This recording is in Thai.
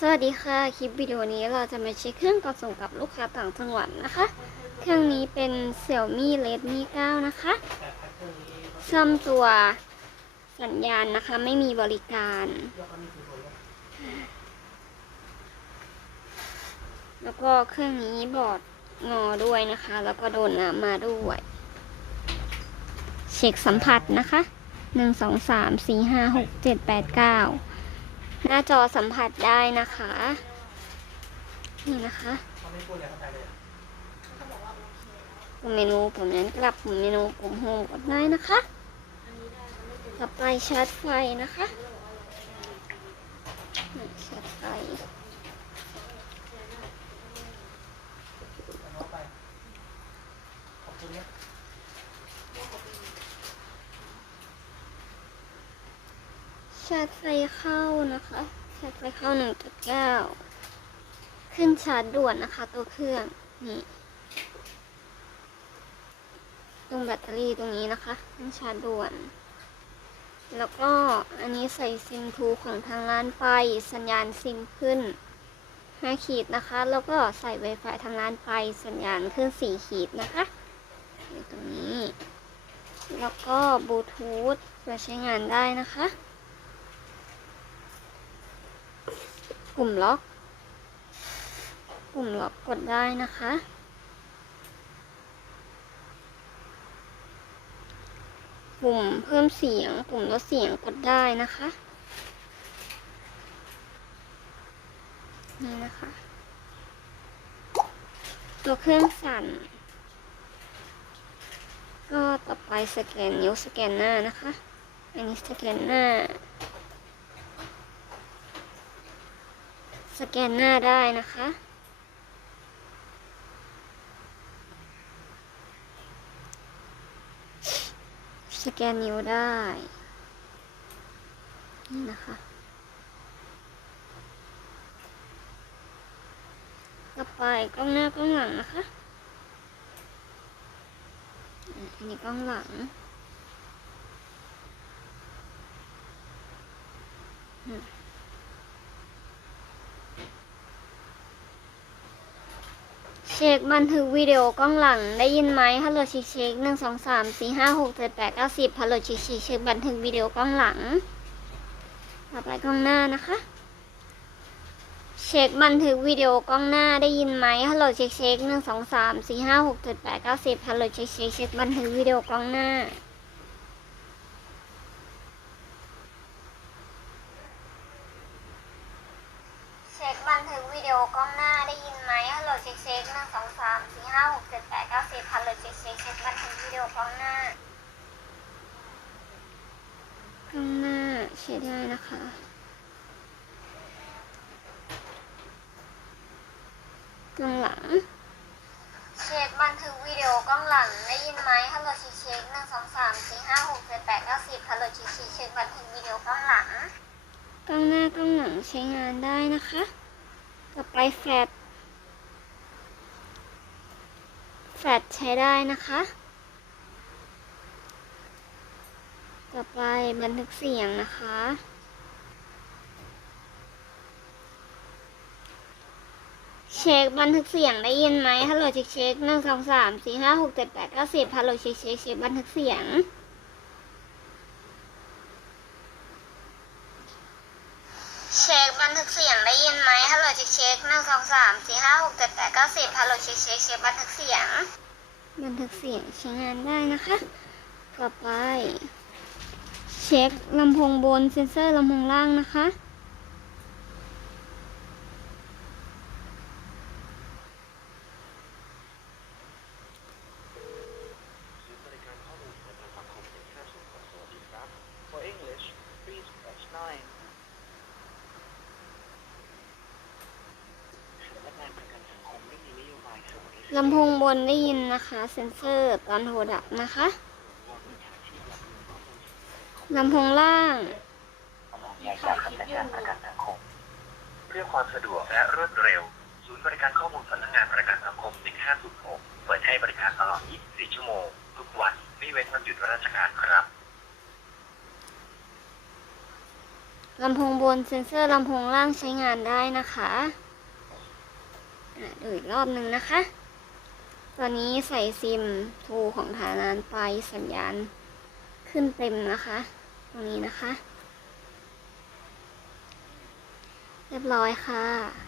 สวัสดีค่ะ คลิปวิดีโอนี้เราจะมาเช็คเครื่องก่อนส่งกับลูกค้าต่างจังหวัดนะคะ เครื่องนี้เป็น Xiaomi Redmi 9 นะคะซ่อมตัวสัญญาณนะคะ ไม่มีบริการ แล้วก็เครื่องนี้บอดงอด้วยนะคะ แล้วก็โดนน้ำมาด้วย เช็คสัมผัสนะคะหนึ่งสองสามสี่ หน้าจอสัมผัสได้นะคะ นี่นะคะปุ่มเมนูปุ่มนั้นกลับปุ่มเมนูปุ่มโฮมกดได้นะคะต่อไปชาร์จไฟนะคะชาร์จไฟ ชาร์จไฟเข้านะคะ ชาร์จไฟเข้า1.9ขึ้นชาร์จด่วนนะคะ ตัวเครื่องนี่ตรงแบตเตอรี่ตรงนี้นะคะขึ้นชาร์จด่วน แล้วก็อันนี้ใส่ซิมทูของทางร้านไปสัญญาณซิมขึ้น5ขีดนะคะ แล้วก็ใส่ Wi-Fi ทางร้านไปสัญญาณขึ้น4ขีดนะคะตรงนี้ แล้วก็บลูทูธเพื่อใช้งานได้นะคะ ปุ่มล็อก ปุ่มล็อกกดได้นะคะ ปุ่มเพิ่มเสียง ปุ่มลดเสียงกดได้นะคะ นี่นะคะ ตัวเครื่องสั่น ก็ต่อไปสแกนนิ้วสแกนหน้านะคะ อันนี้สแกนหน้า สแกนหน้าได้นะคะ สแกนนิ้วได้ นี่นะคะ ต่อไปกล้องหน้ากล้องหลังนะคะอะอันนี้กล้องหลังอืม เช็คบันทึกวิดีโอกล้องหลังได้ยินไหมฮัลโหลเช็คเช็คหนึ่งสองสามสี่ห้าหกเจ็ดแปดเก้าสิบฮัลโหลเช็คเช็คเช็คบันทึกวิดีโอกล้องหลัง ต่อไปกล้องหน้านะคะ เช็คบันทึกวิดีโอกล้องหน้าได้ยินไหมฮัลโหลเช็คเช็คหนึ่งสองสามสี่ห้าหกเจ็ดแปดเก้าสิบฮัลโหลเช็คเช็คเช็คบันทึกวิดีโอกล้องหน้า เช็ค บันทึกวิดีโอกล้องหน้าได้ยินไหมฮัลโหลเช็คเช็คหนึ่งสองสามสี่ห้าหกเจ็ดแปดเก้าสิบฮัลโหลเช็คเช็คเช็คบันทึกวิดีโอกล้องหน้ากล้องหน้าใช้ได้นะคะกล้องหลัง เช็คบันทึกวิดีโอกล้องหลังได้ยินไหมฮัลโหลเช็คเช็คหนึ่งสองสามสี่ห้าหกเจ็ดแปดเก้าสิบฮัลโหลเช็คเช็คเช็คบันทึกวิดีโอกล้องหลังกล้องหน้ากล้องหลังใช้งานได้นะคะ ต่อไปแฟลชแฟลชใช้ได้นะคะ ต่อไปบันทึกเสียงนะคะ เช็คบันทึกเสียงได้ยินไหมฮัลโหลเช็คเช็คหนึ่งสองสามสี่ห้าหกเจ็ดแปดเก้าสิบฮัลโหลเช็คเช็คเช็คบันทึกเสียง เช็คบันทึกเสียงได้ยินไหมฮัลโหลเช็คเช็คหนึ่งสองสามสี่ห้าหกเจ็ดแปดเก้าสิบฮัลโหลเช็คเช็คเช็คบันทึกเสียง บันทึกเสียงใช้งานได้นะคะ ต่อไป เช็คลำโพงบนเซ็นเซอร์ลำโพงล่างนะคะ บริการข้อมูลประกันสังคมเป็นค่าส่งของสวัสดีครับ For English please press 9สำนักงานประกันสังคมไม่มีนโยบายสวัสดิ ลำโพงบนได้ยินนะคะ เซ็นเซอร์ตอนโทรดับนะคะว่ามิจฉาชีพหลอกลวงข้อมูลลำโพงล่างแยกจากสำนักงานประกันสังคมเพื่อความสะดวกและรวดเร็ว ศูนย์บริการข้อมูลสำนักงานประกันสังคม 1506 เปิดให้บริการตลอด 24 ชั่วโมง ทุกวัน ไม่เว้นวันหยุดราชการครับลำโพงบนเซ็นเซอร์ลำโพงล่างใช้งานได้นะคะอะดูอีกรอบหนึ่งนะคะ ตอนนี้ใส่ซิมทูของฐานานไปสัญญาณ ขึ้นเต็มนะคะ ตรงนี้นะคะ เรียบร้อยค่ะ